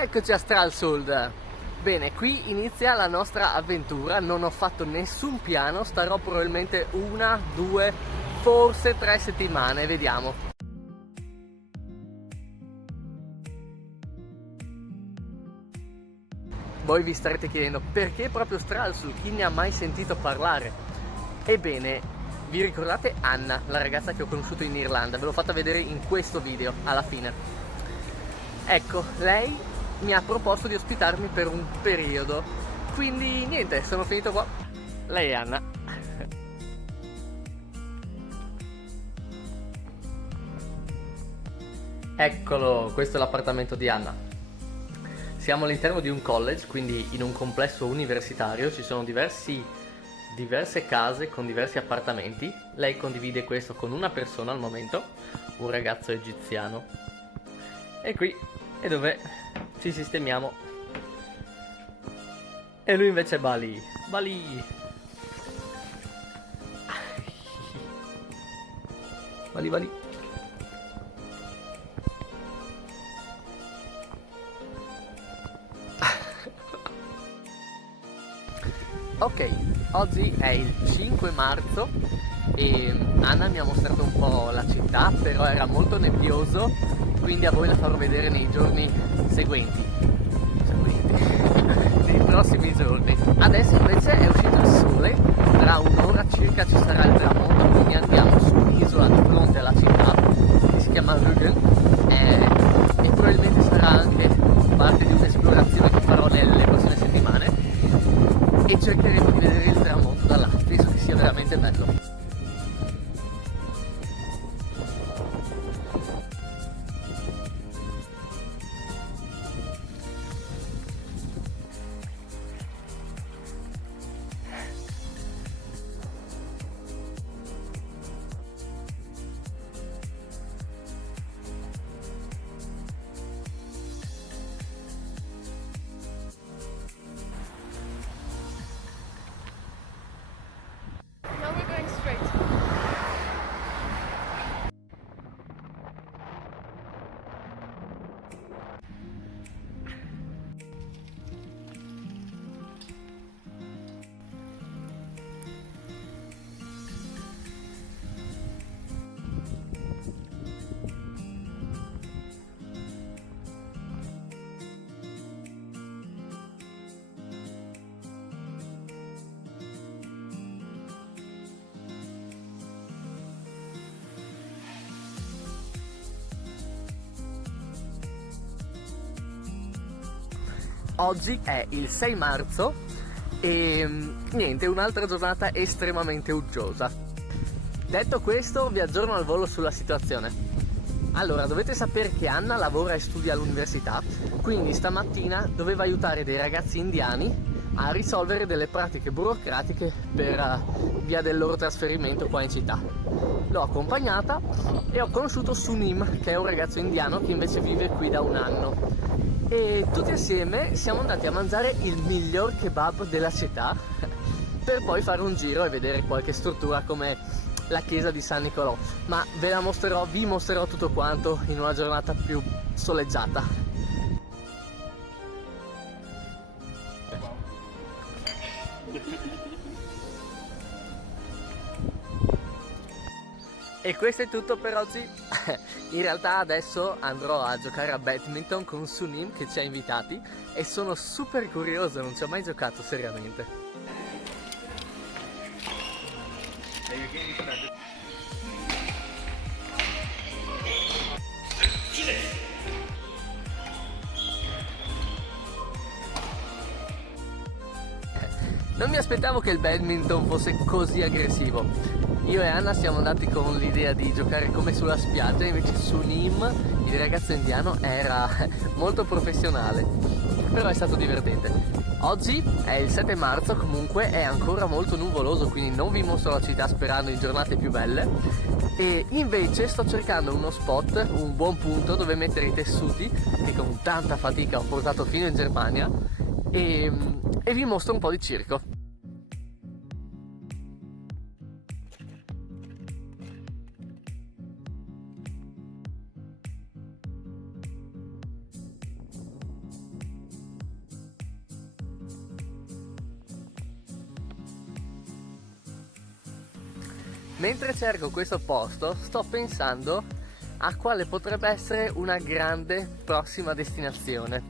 Eccoci a Stralsund. Bene, qui inizia la nostra avventura. Non ho fatto nessun piano, starò probabilmente una, due, forse 3 settimane, vediamo. Voi vi starete chiedendo perché proprio Stralsund, chi ne ha mai sentito parlare? Ebbene, vi ricordate Anna, la ragazza che ho conosciuto in Irlanda? Ve l'ho fatta vedere in questo video, alla fine. Ecco, lei mi ha proposto di ospitarmi per un periodo, quindi niente, sono finito qua. Lei è Anna. Eccolo, questo è l'appartamento di Anna. Siamo all'interno di un college, quindi in un complesso universitario, ci sono diverse case con diversi appartamenti. Lei condivide questo con una persona al momento, un ragazzo egiziano. E qui è dove ci sistemiamo. E lui invece è Bali. Bali. Bali Bali. Ok, oggi è il 5 marzo e Anna mi ha mostrato un po' la città, però era molto nebbioso, quindi a voi la farò vedere nei giorni seguenti, nei prossimi giorni. Adesso invece è uscito il sole, tra un'ora circa ci sarà il tramonto, quindi andiamo su un'isola di fronte alla città che si chiama Rügen e probabilmente sarà anche parte di un'esplorazione che farò nelle prossime settimane e cercheremo di vedere il tramonto da là, penso che sia veramente bello. Now we're going straight. Oggi è il 6 marzo e niente, un'altra giornata estremamente uggiosa. Detto questo, vi aggiorno al volo sulla situazione. Allora, dovete sapere che Anna lavora e studia all'università, quindi stamattina doveva aiutare dei ragazzi indiani a risolvere delle pratiche burocratiche per via del loro trasferimento qua in città. L'ho accompagnata e ho conosciuto Sunim, che è un ragazzo indiano che invece vive qui da un anno. E tutti assieme siamo andati a mangiare il miglior kebab della città per poi fare un giro e vedere qualche struttura come la chiesa di San Nicolò, ma vi mostrerò tutto quanto in una giornata più soleggiata. E questo è tutto per oggi. In realtà adesso andrò a giocare a badminton con Sunim che ci ha invitati e sono super curioso, non ci ho mai giocato seriamente. Non mi aspettavo che il badminton fosse così aggressivo. Io e Anna siamo andati con l'idea di giocare come sulla spiaggia, invece Sunim, il ragazzo indiano, era molto professionale, però è stato divertente. Oggi è il 7 marzo, comunque è ancora molto nuvoloso, quindi non vi mostro la città sperando in giornate più belle. E invece sto cercando uno spot, un buon punto dove mettere i tessuti, che con tanta fatica ho portato fino in Germania, e vi mostro un po' di circo. Mentre cerco questo posto, sto pensando a quale potrebbe essere una grande prossima destinazione.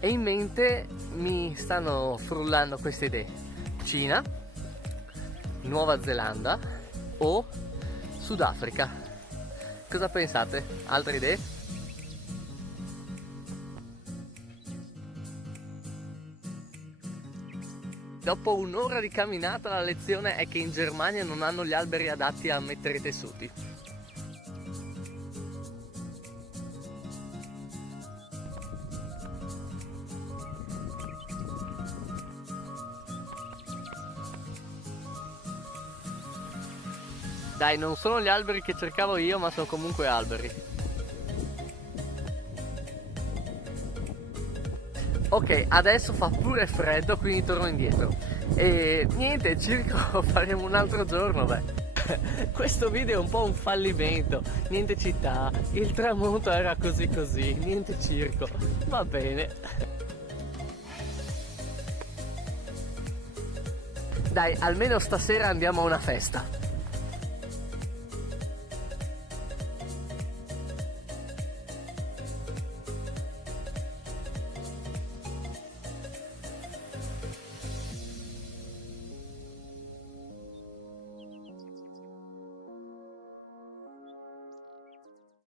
E in mente mi stanno frullando queste idee: Cina, Nuova Zelanda o Sudafrica. Cosa pensate? Altre idee? Dopo un'ora di camminata la lezione è che in Germania non hanno gli alberi adatti a mettere i tessuti. Dai, non sono gli alberi che cercavo io, ma sono comunque alberi. Ok, adesso fa pure freddo, quindi torno indietro. E niente, circo faremo un altro giorno, beh. Questo video è un po' un fallimento. Niente città, il tramonto era così così, niente circo. Va bene. Dai, almeno stasera andiamo a una festa.